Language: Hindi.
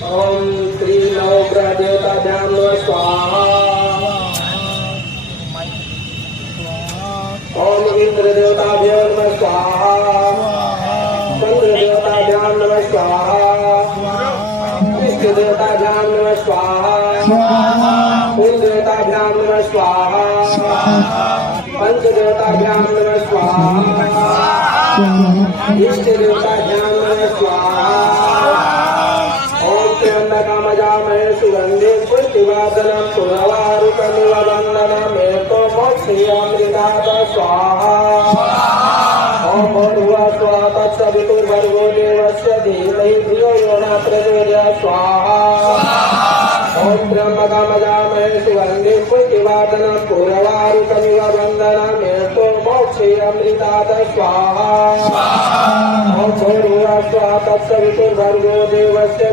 ओम श्री नवग्रह देवताभ्यां नमः स्वाहा। ओम इंद्र देवताभ्यो नमः स्वाहा। चंद्र देवताभ्यां नमः स्वाहा। विष्णु देवताभ्यां नमः स्वाहा। कुल देवताभ्यां नमः स्वाहा। पंच देवताभ्यां नमः स्वाहा। इष्ट देवताभ्यां नमः स्वाहा। ओम त्र्यंबकमजामहे सुगंधि पुष्टिवर्धनम पुनवारुकमिव वंदनम एको मोक्षयमृतात् स्वाहा। ओम भूर्भुवः स्वः तत्सवितुर्भर्गो देवस्य धीमहि धियो यो नः प्रचोदयात् स्वाहा। ओम त्र्यंबकमजामहे सुगंधि पुष्टिवर्धनम पुनवारुकमिव वंदनम एको मोक्षयमृतात् स्वाहा। ओम भूर्भुवः स्वः तत्सवितुर्भर्गो देवस्य